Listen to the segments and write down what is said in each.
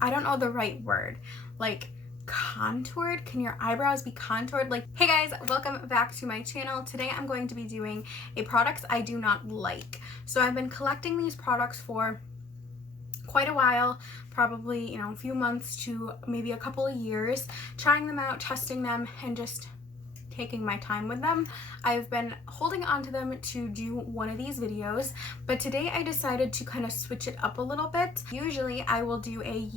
I don't know the right word, like contoured. Can your eyebrows be contoured? Like, hey guys, welcome back to my channel. Today I'm going to be doing a products I do not like. So I've been collecting these products for quite a while, probably, a few months to maybe a couple of years, trying them out, testing them, and just taking my time with them. I've been holding on to them to do one of these videos, but today I decided to kind of switch it up a little bit. Usually I will do a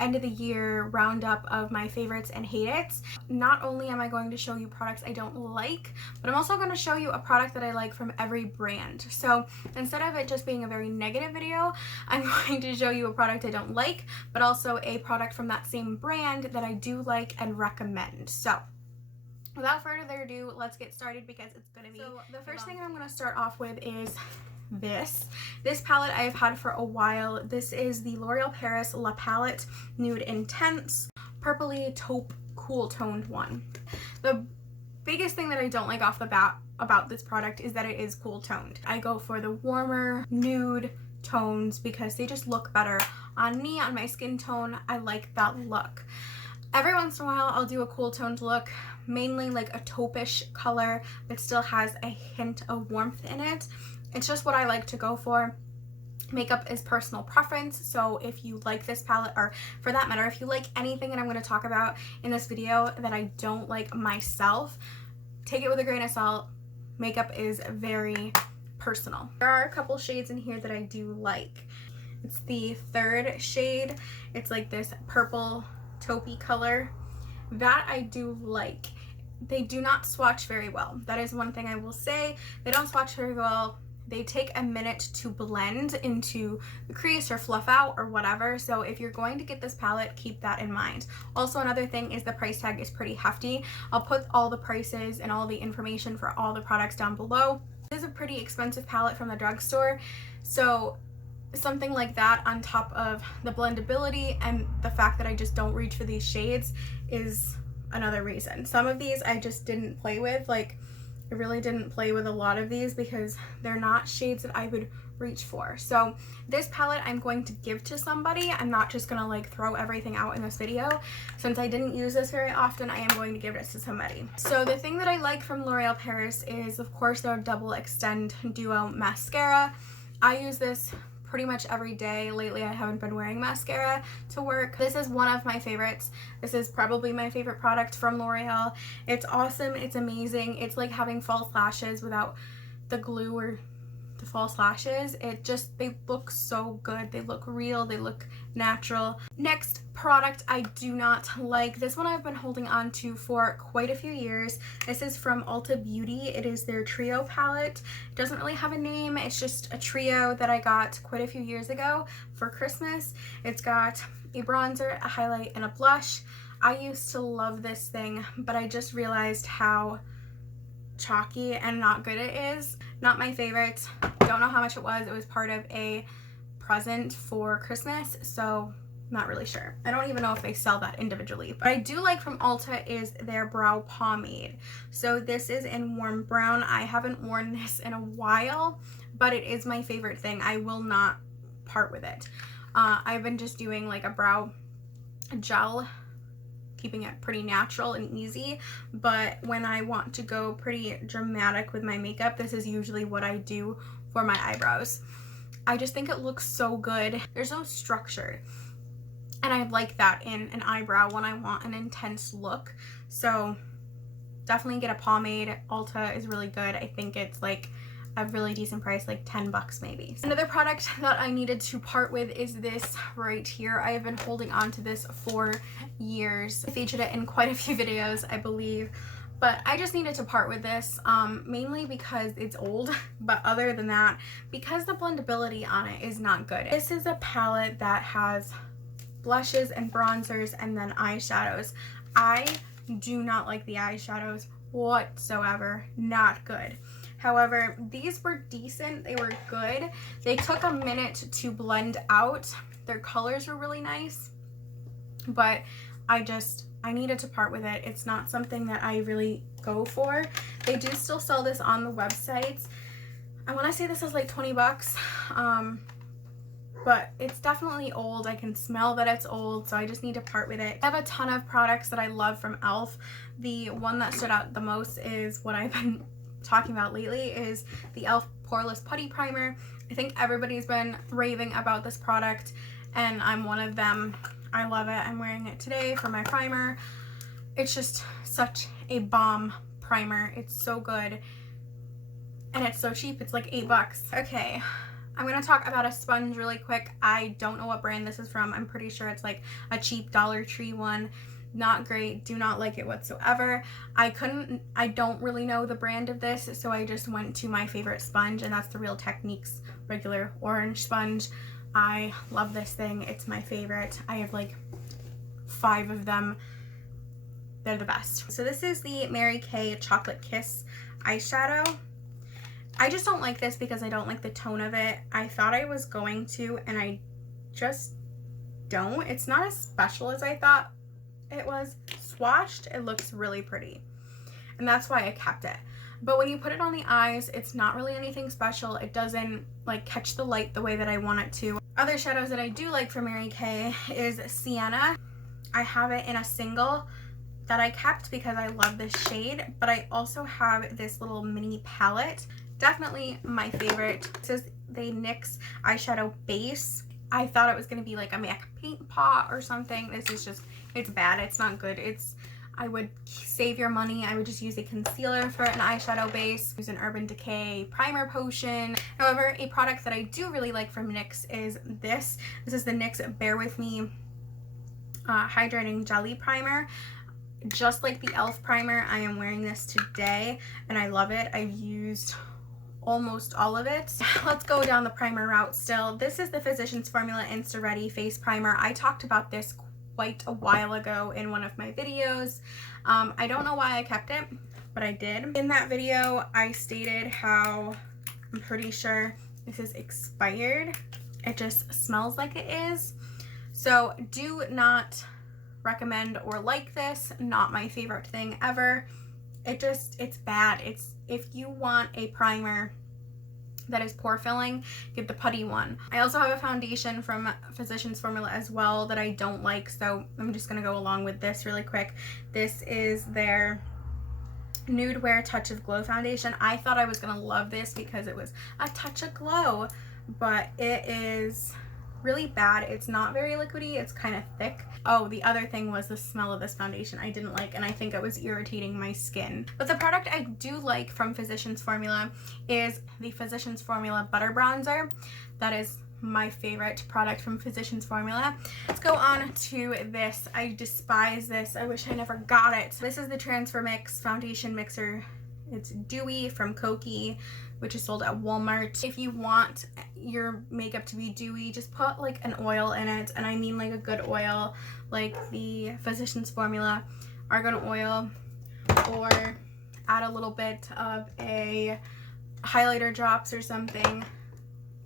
end of the year roundup of my favorites and hate-its. Not only am I going to show you products I don't like, but I'm also going to show you a product that I like from every brand. So instead of it just being a very negative video, I'm going to show you a product I don't like, but also a product from that same brand that I do like and recommend. So without further ado, let's get started because it's going to be... So the first thing I'm going to start off with is this palette I've had for a while. This is the L'Oreal Paris La Palette Nude Intense Purpley Taupe Cool Toned one. The biggest thing that I don't like off the bat about this product is that it is cool toned. I go for the warmer nude tones because they just look better on me, on my skin tone. I like that look. Every once in a while I'll do a cool toned look, mainly like a taupe-ish color that still has a hint of warmth in it. It's just what I like to go for. Makeup is personal preference, so if you like this palette, or for that matter, if you like anything that I'm going to talk about in this video that I don't like myself, take it with a grain of salt. Makeup is very personal. There are a couple shades in here that I do like. It's the third shade. It's like this purple taupey color. That I do like. They do not swatch very well. That is one thing I will say. They don't swatch very well. They take a minute to blend into the crease or fluff out or whatever. So if you're going to get this palette, keep that in mind. Also, another thing is the price tag is pretty hefty. I'll put all the prices and all the information for all the products down below. This is a pretty expensive palette from the drugstore. So something like that on top of the blendability and the fact that I just don't reach for these shades is another reason. Some of these I just didn't play with. Like, I really didn't play with a lot of these because they're not shades that I would reach for. So this palette I'm going to give to somebody. I'm not just gonna like throw everything out in this video. Since I didn't use this very often, I am going to give it to somebody. So the thing that I like from L'Oreal Paris is, of course, their Double Extend Duo Mascara. I use this pretty much every day. Lately I haven't been wearing mascara to work. This is one of my favorites. This is probably my favorite product from L'Oreal. It's awesome. It's amazing. It's like having false lashes without the glue or the false lashes. They look so good. They look real. They look natural. Next product I do not like. This one I've been holding on to for quite a few years. This is from Ulta Beauty. It is their Trio palette. It doesn't really have a name. It's just a trio that I got quite a few years ago for Christmas. It's got a bronzer, a highlight, and a blush. I used to love this thing, but I just realized how chalky and not good it is. Not my favorite. Don't know how much it was. It was part of a present for Christmas, so not really sure. I don't even know if they sell that individually. But I do like from Ulta is their brow pomade. So this is in warm brown. I haven't worn this in a while, but it is my favorite thing. I will not part with it. I've been just doing like a brow gel, keeping it pretty natural and easy, but when I want to go pretty dramatic with my makeup, this is usually what I do for my eyebrows. I just think it looks so good. There's no structure, and I like that in an eyebrow when I want an intense look. So definitely get a pomade. Ulta is really good. I think it's like a really decent price, like 10 bucks maybe. Another product that I needed to part with is this right here. I have been holding on to this for years. I featured it in quite a few videos, I believe, but I just needed to part with this, mainly because it's old, but other than that, because the blendability on it is not good. This is a palette that has blushes and bronzers and then eyeshadows. I do not like the eyeshadows whatsoever. Not good. However, these were decent. They were good. They took a minute to blend out. Their colors were really nice, but I needed to part with it. It's not something that I really go for. They do still sell this on the websites. I want to say this is like 20 bucks. but it's definitely old. I can smell that it's old, so I just need to part with it. I have a ton of products that I love from e.l.f. The one that stood out the most is what I've been talking about lately, is the e.l.f. Poreless Putty Primer. I think everybody's been raving about this product, and I'm one of them. I love it. I'm wearing it today for my primer. It's just such a bomb primer. It's so good, and it's so cheap. It's like $8. Okay, I'm gonna talk about a sponge really quick. I don't know what brand this is from. I'm pretty sure it's like a cheap Dollar Tree one. Not great. Do not like it whatsoever. I don't really know the brand of this, so I just went to my favorite sponge, and that's the Real Techniques regular orange sponge. I love this thing. It's my favorite. I have like 5 of them. They're the best. So this is the Mary Kay Chocolate Kiss eyeshadow. I just don't like this because I don't like the tone of it. I thought I was going to, and I just don't. It's not as special as I thought it was. Swatched, it looks really pretty, and that's why I kept it. But when you put it on the eyes, it's not really anything special. It doesn't like catch the light the way that I want it to. Other shadows that I do like from Mary Kay is Sienna. I have it in a single that I kept because I love this shade, but I also have this little mini palette. Definitely my favorite. This is the NYX eyeshadow base. I thought it was going to be like a MAC paint pot or something. This is just, it's bad. It's not good. I would save your money. I would just use a concealer for an eyeshadow base. Use an Urban Decay primer potion. However, a product that I do really like from NYX is this. This is the NYX Bare With Me Hydrating Jelly Primer. Just like the e.l.f. primer, I am wearing this today, and I love it. I've used almost all of it. Let's go down the primer route still. This is the Physicians Formula Insta Ready Face Primer. I talked about this quite a while ago in one of my videos. I don't know why I kept it, but I did. In that video, I stated how I'm pretty sure this is expired. It just smells like it is. So do not recommend or like this. Not my favorite thing ever. It's bad. If you want a primer that is pore filling, get the Putty one. I also have a foundation from Physicians Formula as well that I don't like, so I'm just gonna go along with this really quick. This is their Nude Wear Touch of Glow foundation. I thought I was gonna love this because it was a touch of glow, but it is really bad. It's not very liquidy. It's kind of thick. Oh, the other thing was the smell of this foundation I didn't like, and I think it was irritating my skin. But the product I do like from Physicians Formula is the Physicians Formula Butter Bronzer. That is my favorite product from Physicians Formula. Let's go on to this. I despise this. I wish I never got it. This is the Transfer Mix Foundation Mixer. It's Dewey from Kokie, which is sold at Walmart. If you want your makeup to be dewy, just put like an oil in it, and I mean like a good oil, like the Physicians Formula Argan Oil, or add a little bit of a highlighter drops or something.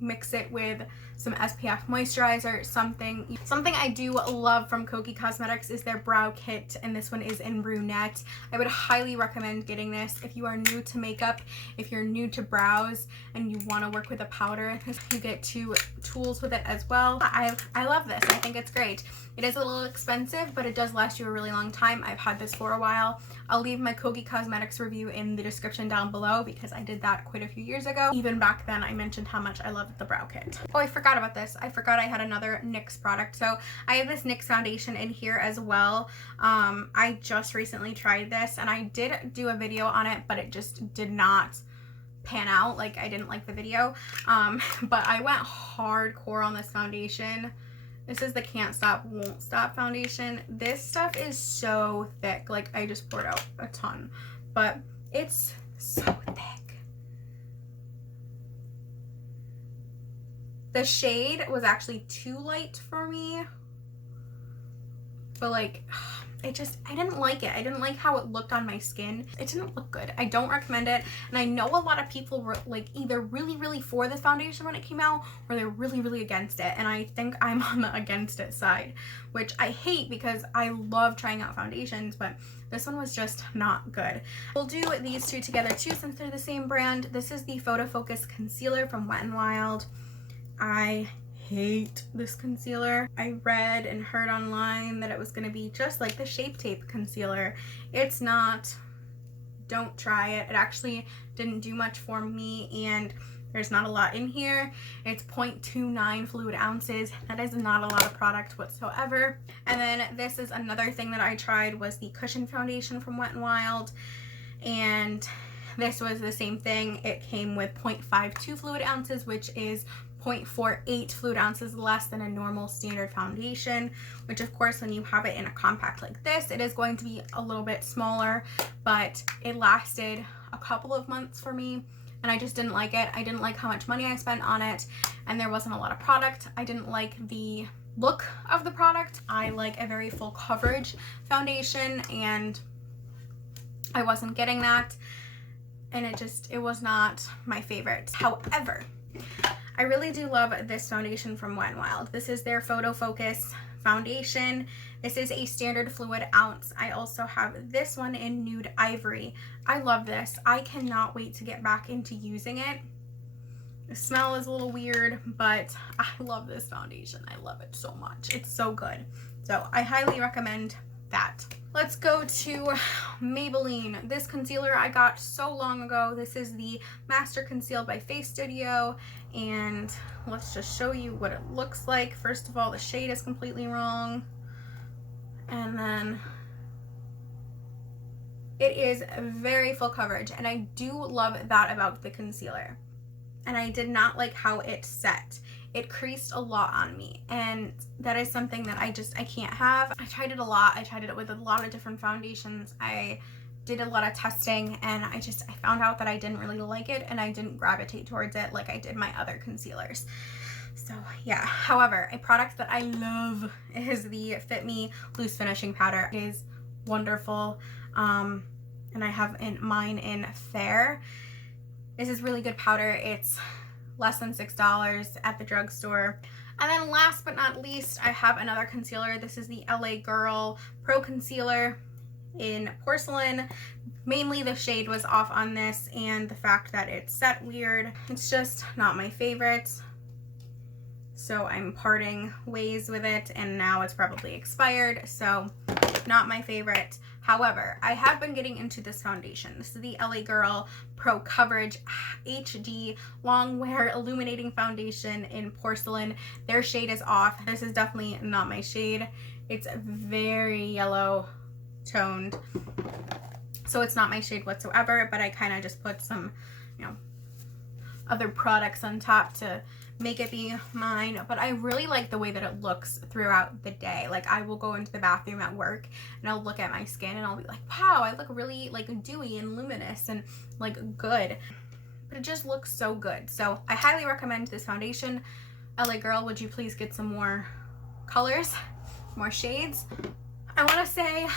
Mix it with some SPF moisturizer, something. Something I do love from Kokie Cosmetics is their brow kit, and this one is in Brunette. I would highly recommend getting this if you are new to makeup, if you're new to brows and you want to work with a powder. You get 2 tools with it as well. I love this. I think it's great. It is a little expensive, but it does last you a really long time. I've had this for a while. I'll leave my Kokie Cosmetics review in the description down below because I did that quite a few years ago. Even back then, I mentioned how much I loved the brow kit. Oh, I forgot about this. I forgot I had another NYX product. So I have this NYX foundation in here as well. I just recently tried this, and I did do a video on it, but it just did not pan out. Like, I didn't like the video. But I went hardcore on this foundation. This is the Can't Stop Won't Stop foundation. This stuff is so thick. Like, I just poured out a ton, but it's so thick. The shade was actually too light for me, but like, I didn't like it. I didn't like how it looked on my skin. It didn't look good. I don't recommend it. And I know a lot of people were like either really, really for this foundation when it came out, or they're really, really against it. And I think I'm on the against it side, which I hate because I love trying out foundations, but this one was just not good. We'll do these 2 together too since they're the same brand. This is the Photofocus Concealer from Wet n Wild. I hate this concealer. I read and heard online that it was going to be just like the Shape Tape concealer. It's not. Don't try it. It actually didn't do much for me, and there's not a lot in here. It's 0.29 fluid ounces. That is not a lot of product whatsoever. And then this is another thing that I tried, was the Cushion Foundation from Wet n Wild, and this was the same thing. It came with 0.52 fluid ounces, which is 0.48 fluid ounces less than a normal standard foundation, which of course when you have it in a compact like this, it is going to be a little bit smaller, but it lasted a couple of months for me, and I just didn't like it. I didn't like how much money I spent on it, and there wasn't a lot of product. I didn't like the look of the product. I like a very full coverage foundation, and I wasn't getting that, and it was not my favorite. However, I really do love this foundation from Wet n Wild. This is their Photofocus foundation. This is a standard fluid ounce. I also have this one in Nude Ivory. I love this. I cannot wait to get back into using it. The smell is a little weird, but I love this foundation. I love it so much. It's so good. So I highly recommend that. Let's go to Maybelline. This concealer I got so long ago. This is the Master Conceal by Face Studio, and let's just show you what it looks like. First of all, the shade is completely wrong, and then it is very full coverage, and I do love that about the concealer. And I did not like how it set. It creased a lot on me, and that is something that I can't have. I tried it a lot. I tried it with a lot of different foundations. I did a lot of testing, and I found out that I didn't really like it, and I didn't gravitate towards it like I did my other concealers. So yeah, however, a product that I love is the Fit Me Loose Finishing Powder. It is wonderful, and I have mine in Fair. This is really good powder. It's less than $6 at the drugstore. And then last but not least, I have another concealer. This is the LA Girl Pro Concealer in Porcelain. Mainly the shade was off on this, and the fact that it's set weird. It's just not my favorite. So I'm parting ways with it, and now it's probably expired, so not my favorite. However, I have been getting into this foundation. This is the LA Girl Pro Coverage HD Long Wear Illuminating Foundation in Porcelain. Their shade is off. This is definitely not my shade. It's very yellow toned, so it's not my shade whatsoever, but I kind of just put some, other products on top to make it be mine. But I really like the way that it looks throughout the day. Like, I will go into the bathroom at work and I'll look at my skin and I'll be like, wow, I look really like dewy and luminous and like good. But it just looks so good. So I highly recommend this foundation. LA Girl, would you please get some more colors, more shades? I want to say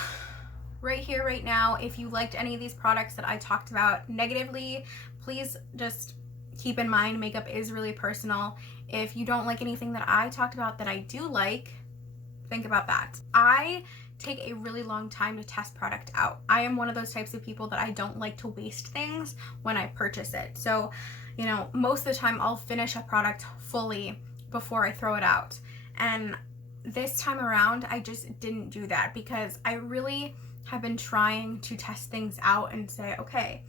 right here, right now, if you liked any of these products that I talked about negatively, please just keep in mind makeup is really personal. If you don't like anything that I talked about that I do like, think about that. I take a really long time to test product out. I am one of those types of people that I don't like to waste things when I purchase it. So, most of the time I'll finish a product fully before I throw it out. And this time around, I just didn't do that because I really have been trying to test things out and say, okay,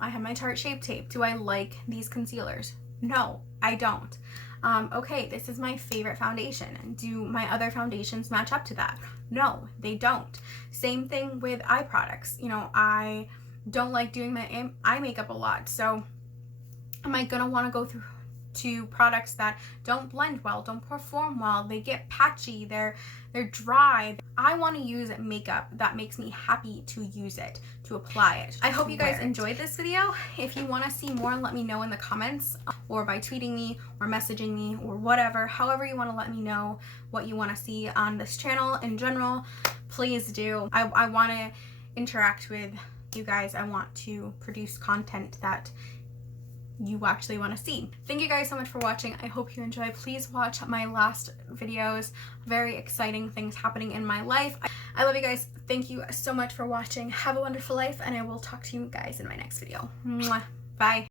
I have my Tarte Shape Tape. Do I like these concealers? No, I don't. Okay, this is my favorite foundation. Do my other foundations match up to that? No, they don't. Same thing with eye products. I don't like doing my eye makeup a lot. So am I gonna want to go through to products that don't blend well, don't perform well, they get patchy, they're dry? I want to use makeup that makes me happy to use it, to apply it. I hope you guys enjoyed this video. If you want to see more, let me know in the comments, or by tweeting me or messaging me or whatever. However you want to let me know what you want to see on this channel in general, please do. I want to interact with you guys. I want to produce content that you actually want to see. Thank you guys so much for watching. I hope you enjoy. Please watch my last videos. Very exciting things happening in my life. I love you guys. Thank you so much for watching. Have a wonderful life, and I will talk to you guys in my next video. Mwah. Bye.